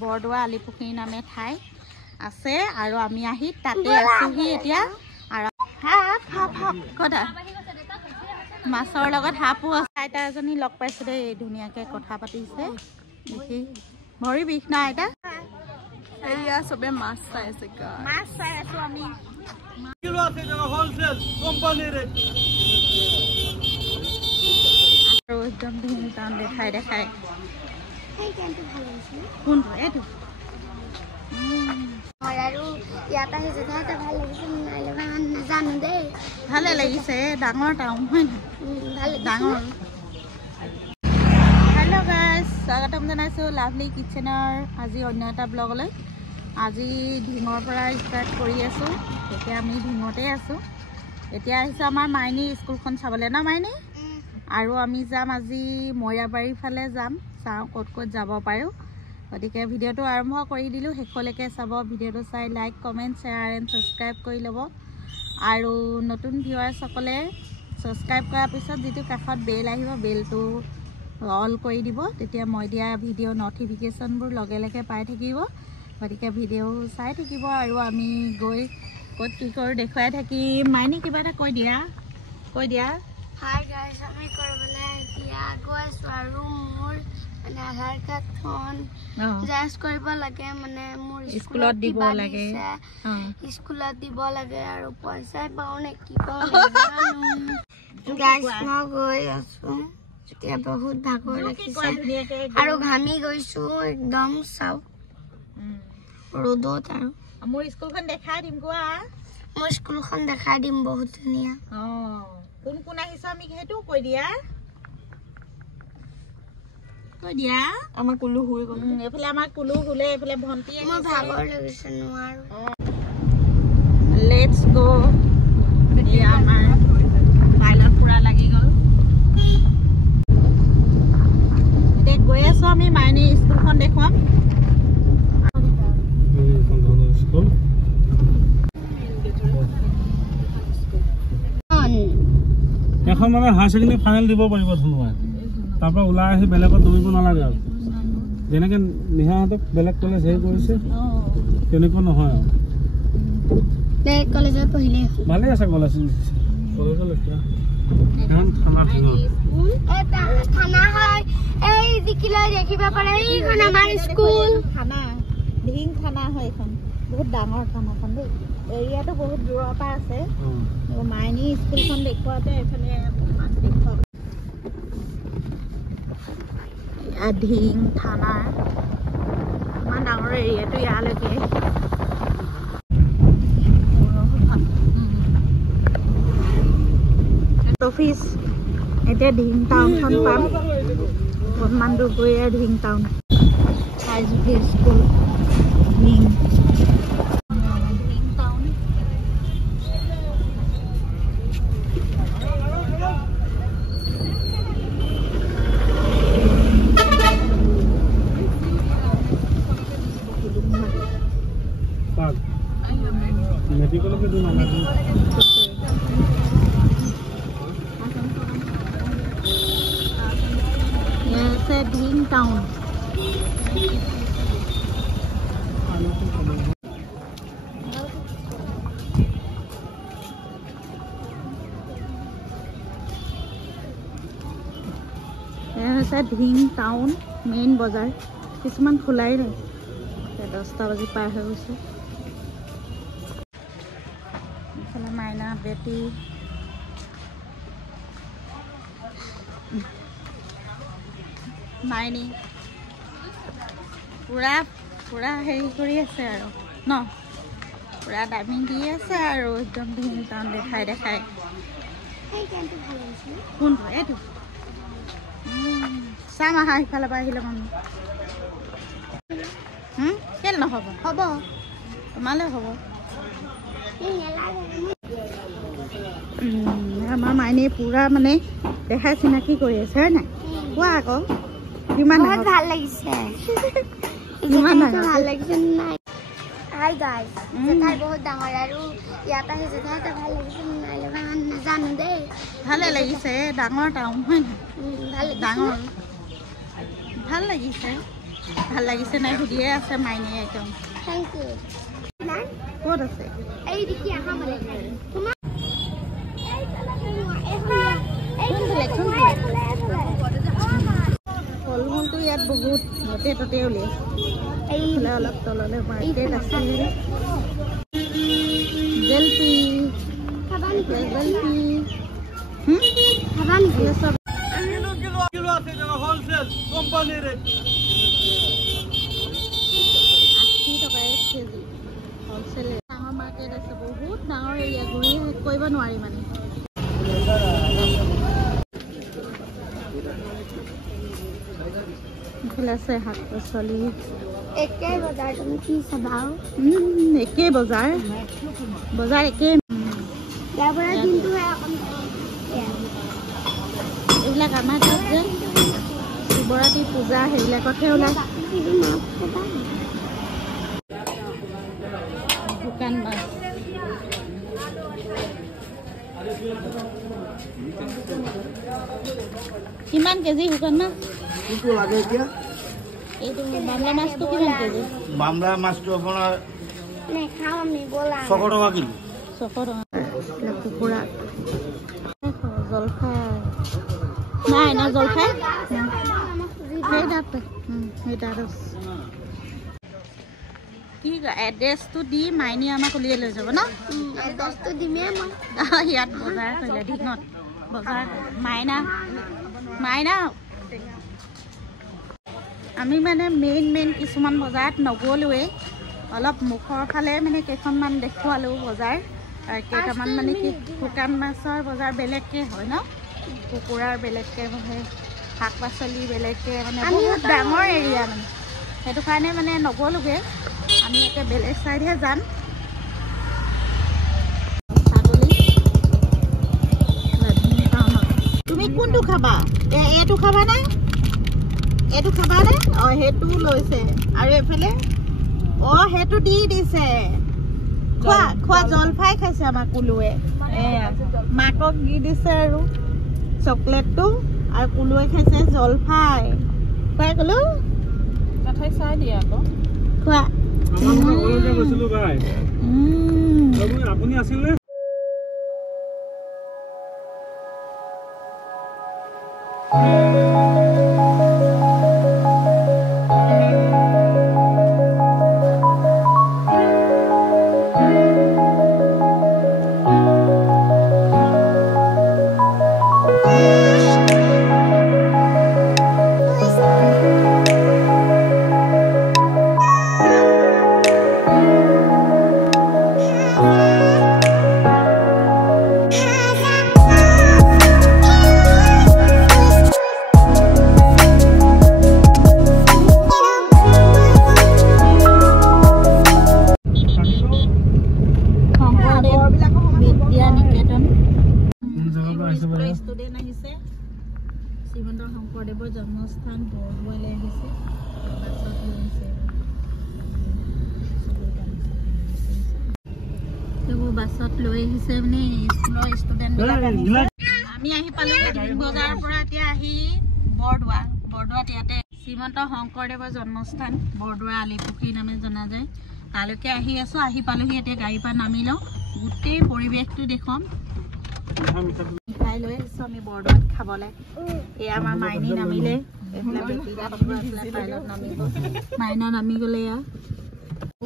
বৰদোৱা আলিপুখুৰী নামে ঠাই আছে আৰু আমি আহি তাতে আছোহি এতিয়া আৰু কটা মাছৰ লগত হাঁহো আছে আইতা এজনী লগ পাইছো দেই ধুনীয়াকে কথা পাতিছে দেখি ভৰি বিষ না আইতা এয়া সবে মাছ চাই আছে মাছ চাই আছো আমি আৰু একদম ধুমধাম দেখাই কোনটো এইটো ভালে লাগিছে ডাঙৰ টাউন হয় নহয় ডাঙৰ হেল্ল' গাইজ স্বাগতম জনাইছোঁ লাভলি কিটচেনৰ আজি অন্য এটা ব্লগলৈ আজি ঢিঙৰ পৰা ষ্টাৰ্ট কৰি আছোঁ এতিয়া আমি ঢিঙতে আছোঁ এতিয়া আহিছোঁ আমাৰ মাইনী স্কুলখন চাবলৈ ন মাইনী আৰু আমি যাম আজি মৈৰাবাৰীৰ ফালে যাম চাওঁ ক'ত ক'ত যাব পাৰোঁ গতিকে ভিডিঅ'টো আৰম্ভ কৰি দিলোঁ শেষলৈকে চাব ভিডিঅ'টো চাই like comment share and subscribe কৰি ল'ব আৰু নতুন ভিউৱাৰ্ছসকলে ছাবস্ক্ৰাইব কৰাৰ পিছত যিটো কাষত বেল আহিব বেলটো অল কৰি দিব তেতিয়া মই দিয়া ভিডিঅ' নটিফিকেশ্যনবোৰ লগে লগে পাই থাকিব গতিকে ভিডিঅ' চাই থাকিব আৰু আমি গৈ ক'ত কি কৰোঁ দেখুৱাই থাকিম মাইনী কিবা এটা কৈ দিয়া হাই গাইজ আমি কৰিবলৈ এতিয়া গৈ আছোঁ আৰু মোৰ মানে আধাৰ কাৰ্ডখন জাষ্ট কৰিব লাগে মানে মোৰ স্কুলত দিব লাগে স্কুলত দিব লাগে আৰু পইচাই পাওঁ নে কি পাওঁ গাইজ মই গৈ আছোঁ এতিয়া বহুত ভাগৰ লাগিছে আৰু ঘামি গৈছোঁ একদম চাওক ৰ'দত আৰু মোৰ স্কুলখন দেখাই দিম কোৱা মোৰ স্কুলখন দেখাই দিম বহুত ধুনীয়া কোন কোন আহিছে আমি সেইটো কৈ দিয়া আমাৰ কুলু হৈ গ'ল এইফালে আমাৰ কুলু হুলে এইফালে ভণ্টি মোৰ ভাগৰ লাগিছে নোৱাৰো লেটছ গো এতিয়া আমাৰ পাইলট পুৰা লাগি গ'ল এতিয়া গৈ আছো আমি মাইনী স্কুলখন দেখুৱাম এখন মানে হায়াৰ ছেকেণ্ডেৰী ফাইনেল দিব পাৰিব ধুনুৱাই তাৰপৰা ওলাই আহি বেলেগত দৌৰিব নালাগে আৰু যেনেকৈ নিহাহঁতক বেলেগ কলেজ হেৰি কৰিছে তেনেকুৱা নহয় আৰু কলেজত পঢ়িলে ভালেই আছে কলেজ কলেজত এখন থানা হয় এই দিকিলৈ দেখিব পাৰে এইখন আমাৰ স্কুল থানা ঢিং থানা হয় এইখন বহুত ডাঙৰ থানাখন দেই এৰিয়াটো বহুত দূৰৰ পৰা আছে মাইনী স্কুলখন দেখুৱাতে এইফালে ঢিং থানা ইমান ডাঙৰ এৰিয়াটো ইয়ালৈকে অফিচ এতিয়া ঢিং টাউনখন পাম অকণমান দূৰ গৈ Dhing town school Dhing Dhing town Dhing town main বজাৰ কিছুমান খোলাই নাই 10টা বাজি পাৰ হৈ গৈছে এইফালে মাইনা বেটি মাইনী পুৰা হেৰি কৰি আছে আৰু ন পুৰা দামী দি আছে আৰু একদম ঢিং টাউন দেখাই কোনটো এইটো চাম আহা সিফালৰ পৰা আহিলে মানুহ কেলে নহ'ব হ'ব তোমালৈ হ'ব আমাৰ মাইনী পুৰা মানে দেখাই চিনাকি কৰি আছে হয় নাই কোৱা আকৌ কিমান ভাল লাগিছে ভাল লাগিছে নাই হাই গাইজ জেঠাই বহুত ডাঙৰ আৰু ইয়াত আহি জেঠাই ভাল লাগিছে নাই লগা নাজানো দেই ভালে লাগিছে ডাঙৰ টাউন হয় নহয় ডাঙৰ ভাল লাগিছে নাই সুধিয়ে আছে মাইনে একদম থেংক ইউ ক'ত আছে এই দেখি আহা মানে তোমার ফল মূলটো ইয়াত বহুত য'তে ত'তে উলিয়াইছে অলপ তললৈ মাৰ্কেট আছে জেলপি চব ডাঙৰ মাৰ্কেট আছে বহুত ডাঙৰ এৰিয়া ঘূৰি শেষ কৰিব নোৱাৰি মানে এইফালে আছে শাক পাচলি একে বজাৰ তুমি কি চাবা একে বজাৰ একে ইয়াৰ পৰা কিন্তু এইবিলাক আমাৰ তাত যে শিৱৰাত্ৰি পূজা সেইবিলাকতহে ওলায় শুকান মাছ কিমান কেজি শুকান মাছ এইটো বামলা মাছটো কিমান কেজি বামলা মাছটো আপোনাৰ নেখাওঁ আমি বলা 600 টকা কিলো 600 টকা কুকুৰা জলফাই নাই না জলফাই সেইটাত কি এড্ৰেছটো দি মাইনী আমাক উলিয়াই লৈ যাব ন এড্ৰেছটো দিমেই মই ইয়াত বজাৰ কৰিলে ঢিঙত বজাৰ মাইনা আমি মানে মেইন কিছুমান বজাৰত নগ'লোৱেই অলপ মুখৰ ফালে মানে কেইখনমান দেখুৱালোঁ বজাৰ আৰু কেইটামান মানে কি শুকান মাছৰ বজাৰ বেলেগকৈ হয় ন কুকুৰাৰ বেলেগকৈ মানে শাক পাচলি বেলেগকৈ মানে বহুত ডাঙৰ এৰিয়া মানে সেইটো কাৰণে মানে নগ'লোগৈ আমি এতিয়া বেলেগ চাইডহে যাম তুমি কোনটো খাবা এইটো খাবানে এইটো খাবানে অঁ সেইটো লৈছে আৰু এইফালে অঁ সেইটো দি দিছে খোৱা জলফাই খাইছে আমাৰ কুলুৱে মাকক দি দিছে আৰু চকলেটটো আৰু কুলুৱে খাইছে জলফাই খুৱাই ক'লো কথাই চাই দিয়ে আকৌ খোৱা আপুনি আছিল নে শ্ৰীমন্ত শংকৰদেৱৰ জন্মস্থান বৰদোৱালৈ আহিছে বাছত লৈ আহিছে মানে স্কুলৰ ষ্টুডেণ্টবিলাক আমি আহি পালোঁ বজাৰৰ পৰা এতিয়া আহি বৰদোৱাত ইয়াতে শ্ৰীমন্ত শংকৰদেৱৰ জন্মস্থান বৰদোৱা আলিপুখুৰী নামে জনা যায় তালৈকে আহি আছোঁ আহি পালোহি এতিয়া গাড়ীৰ পৰা নামি লওঁ গোটেই পৰিৱেশটো দেখুৱাম মিঠাই লৈ আহিছোঁ আমি বৰদোৱাত খাবলৈ এয়া আমাৰ মাইনী নামিলে মাইনা নামি গ'লে এয়া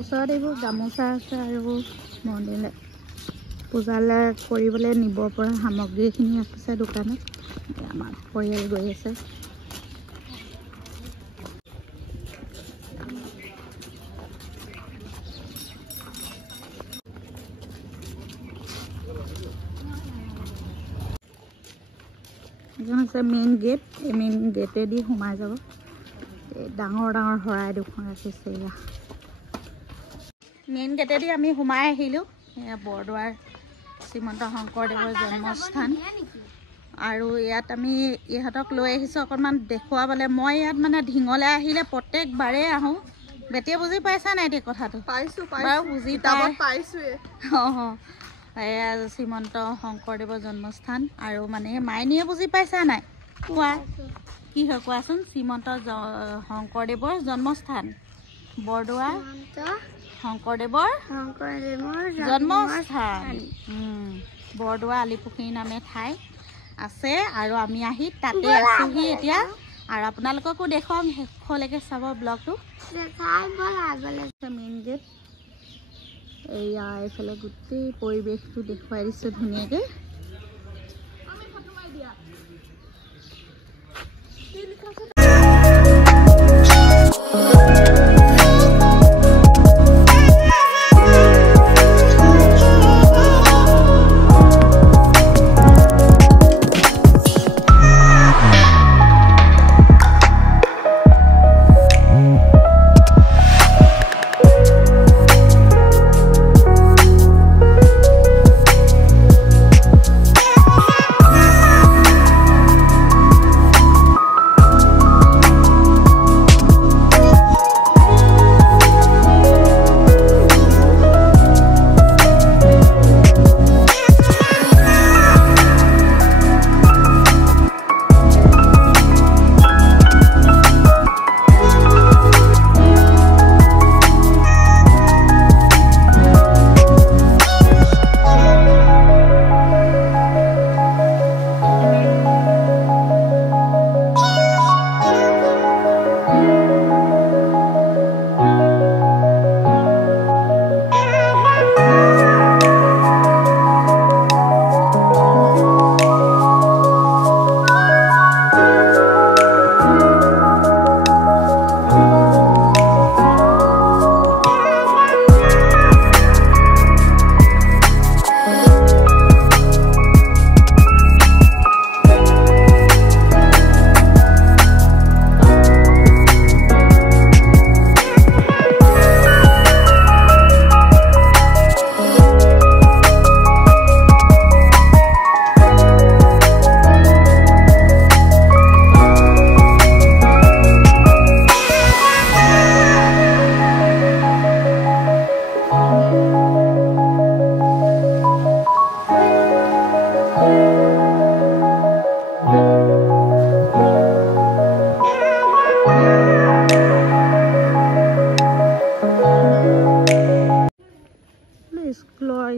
ওচৰত এইবোৰ গামোচা আছে আৰু মন্দিৰলৈ পূজালৈ কৰিবলৈ নিব পৰা সামগ্ৰীখিনি আছে দোকানত আমাৰ পৰিয়াল গৈ আছে এইখন আছে মেইন গেট এই মেইন গেটেদি সোমাই যাব ডাঙৰ ডাঙৰ শৰাই দুখন ৰাখিছে এয়া মেইন গেটেদি আমি সোমাই আহিলোঁ এয়া বৰদোৱাৰ শ্ৰীমন্ত শংকৰদেৱৰ জন্মস্থান আৰু ইয়াত আমি ইহঁতক লৈ আহিছোঁ অকণমান দেখুৱাবলৈ মই ইয়াত মানে ঢিঙলৈ আহিলে প্ৰত্যেকবাৰে আহোঁ বেটিয়ে বুজি পাইছা নাই এতিয়া কথাটো বাৰু বুজি পাইছোঁৱে অঁ এয়া শ্ৰীমন্ত শংকৰদেৱৰ জন্মস্থান আৰু মানে মাইনীয়ে বুজি পাইছা নাই কোৱা কি হয় কোৱাচোন শ্ৰীমন্ত শংকৰদেৱৰ জন্মস্থান বৰদোৱা শংকৰদেৱৰ জন্মস্থান বৰদোৱা আলিপুখুৰী নামে ঠাই আছে আৰু আমি আহি তাতে আছোহি এতিয়া আৰু আপোনালোককো দেখুৱাম শেষলৈকে চাব ব্লগটো মেইন গেট এয়া এইফালে গোটেই পৰিৱেশটো দেখুৱাই দিছোঁ ধুনীয়াকৈ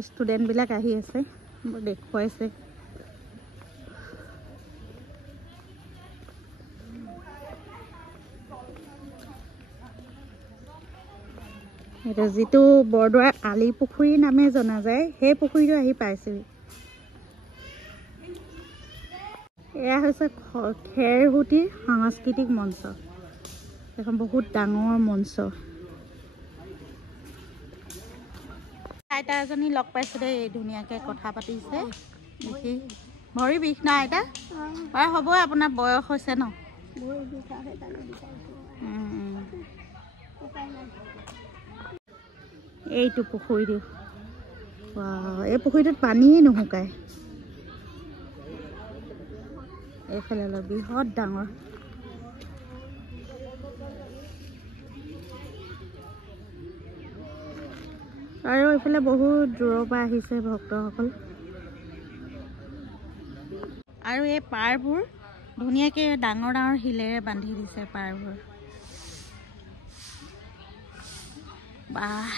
ষ্টুডেণ্টবিলাক আহি আছে দেখুৱাইছে এটা যিটো বৰদোৱাৰ আলি পুখুৰী নামে জনা যায় সেই পুখুৰীটো আহি পাইছেহি এয়া হৈছে খেৰহুটি সাংস্কৃতিক মঞ্চ এখন বহুত ডাঙৰ মঞ্চ আইতা এজনী লগ পাইছোঁ দেই ধুনীয়াকৈ কথা পাতিছে দেখি ভৰি বিষ না আইতা বাৰু হ'ব আপোনাৰ বয়স হৈছে ন এইটো পুখুৰীটো এই পুখুৰীটোত পানীয়ে নুশুকায় এইফালে অলপ বৃহৎ ডাঙৰ আৰু এইফালে বহুত দূৰৰ পৰা আহিছে ভক্তসকল আৰু এই পাৰবোৰ ধুনীয়াকৈ ডাঙৰ ডাঙৰ শিলেৰে বান্ধি দিছে পাৰবোৰ বাহ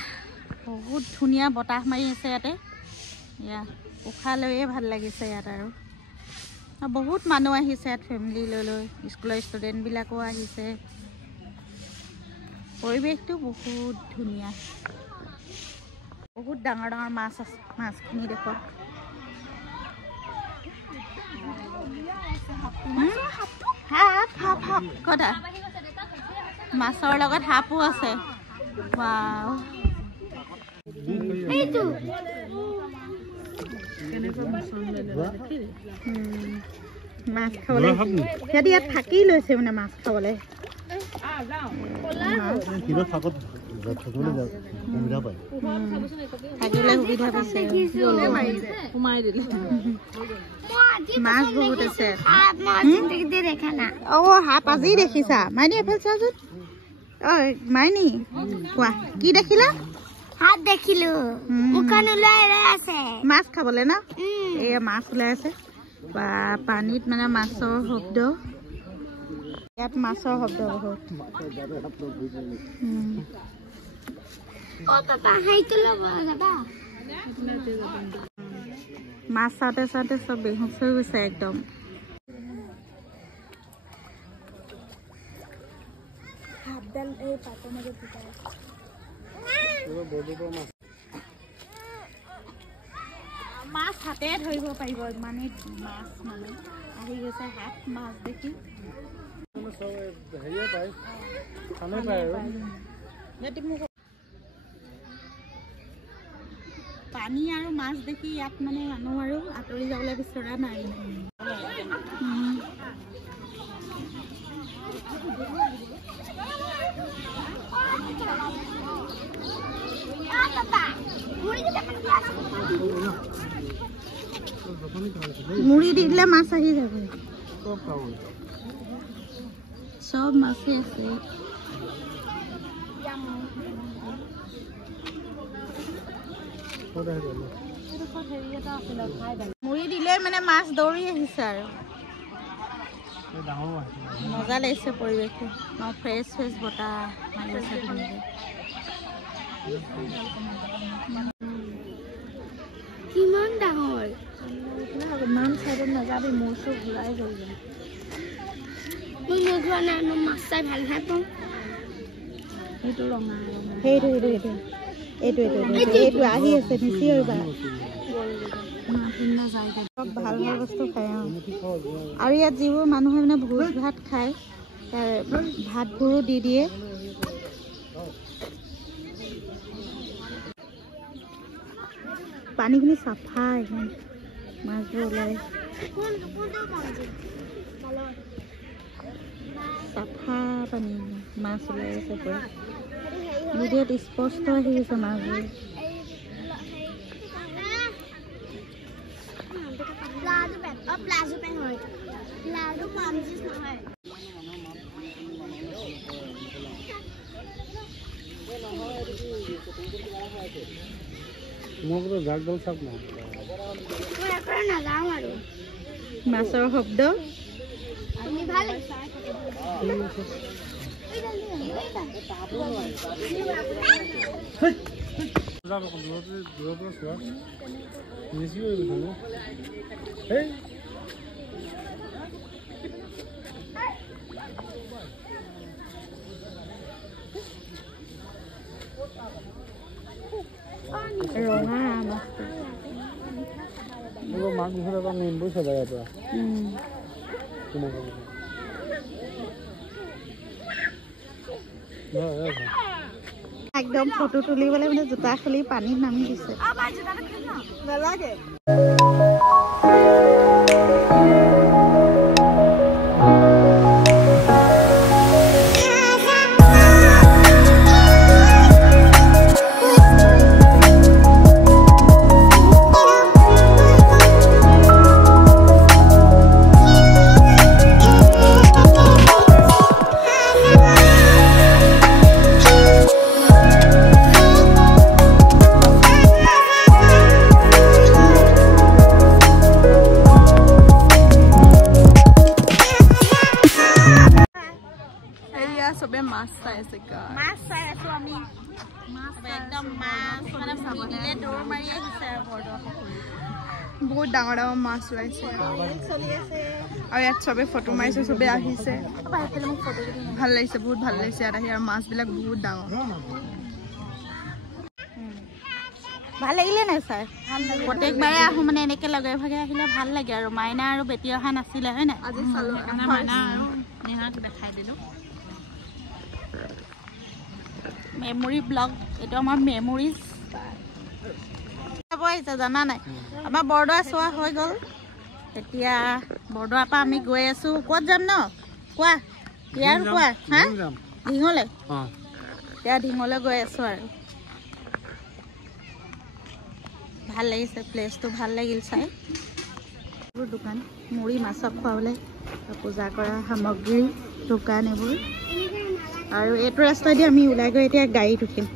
বহুত ধুনীয়া বতাহ মাৰি আছে ইয়াতে এয়া উশাহ লৈয়ে ভাল লাগিছে ইয়াত আৰু বহুত মানুহ আহিছে ইয়াত ফেমিলি লৈ স্কুলৰ ষ্টুডেণ্টবিলাকো আহিছে পৰিৱেশটো বহুত ধুনীয়া বহুত ডাঙৰ ডাঙৰ মাছ আছে মাছখিনি দেখো কটা মাছৰ লগত সাপো আছে ৱাও এইটো মাছ খাবলৈ সিহঁতি ইয়াত থাকি লৈছে মানে মাছ খাবলৈ থাকিলে সুবিধা পাইছে মাছ বহুত আছে সাপ আজি দেখিছা মাইনী এফালে চাচোন ঐ মাইনী কোৱা কি দেখিলা হাত দেখিলো মুখন ওলাই আছে মাছ খাবলে না এই মাছ ওলাই আছে বা পানীত মানে মাছৰ শব্দ ইয়াত মাছৰ শব্দ বহুত মাছ চাওঁতে চাওঁতে চব বেহুচ হৈ গৈছে একদম মাছ হাতে ধৰিব পাৰিব ইমানে মাছ মানে আহি গৈছে হাত মাছ দেখি পানী আৰু মাছ দেখি ইয়াত মানে মানুহ আৰু আঁতৰি যাবলৈ বিচৰা নাই মুড়ি দি দিলে মাছ আহি যাব সব মাছে আছে মুড়ি দিলে মানে মাছ দৌৰি আহিছে আৰু মজা লাগিছে পৰিৱেশটো ফ্ৰেছ ফ্ৰেছ বতাহ মাৰি আছে কিমান ডাঙৰ ইমান চাইডত নাযাবি মোৰ চব ঘূৰাই গ'ল মই নোযোৱা নাই মই মাছ চাই ভাল নাপাওঁ সেইটো ৰঙা সেইটো আহি আছে নিচি ভাল ভাল বস্তু খায় আৰু ইয়াত যিবোৰ মানুহে মানে ভোজ ভাত খায় ভাতবোৰো দি দিয়ে পানীখিনি চাফা একদম মাছবোৰ ওলাই চাফা পানী মাছ ওলাই আছে পুৰা ভিডিঅ'ত স্পষ্ট আহি গৈছে মাছবোৰ মাছৰ শব্দ ৰঙা মাছ নেম্বু চবাই একদম ফটো তুলিবলৈ মানে জোতা খুলি পানীত নামি দিছে নালাগে চবে মাছ চাই আছে মাছ চাই আছো আমি একদম মাছ মানে দিলে দৌৰ মাৰি আহিছে আৰু বহুত ডাঙৰ ডাঙৰ মাছ ওলাইছে আৰু ইয়াত চবে ফটো মাৰিছে চবে আহিছে ভাল লাগিছে বহুত ভাল লাগিছে ইয়াত আহি আৰু মাছবিলাক বহুত ডাঙৰ ভাল লাগিলে নাই ছাৰ প্ৰত্যেকবাৰে আহোঁ মানে এনেকৈ লগে ভাগে আহিলে ভাল লাগে আৰু মাইনা আৰু বেটি অহা নাছিলে হয় নাই আজি চালো সেইকাৰণে মাইনা আৰু নেহাক দেখাই দিলোঁ মেমৰি ব্লগ এইটো আমাৰ মেমৰিজ আহিছে জানা নাই আমাৰ বৰদোৱা চোৱা হৈ গ'ল এতিয়া বৰদোৱাৰ পৰা আমি গৈ আছোঁ ক'ত যাম ন কোৱা ইয়াৰ কোৱা হা ঢিঙলৈ এতিয়া ঢিঙলৈ গৈ আছোঁ আৰু ভাল লাগিছে প্লেচটো ভাল লাগিল চাই দোকান মুড়ি মাছক খুৱাবলৈ পূজা কৰা সামগ্ৰী দোকান এইবোৰ আৰু এইটো ৰাস্তাইদি আমি ওলাই গৈ এতিয়া গাড়ীত উঠিম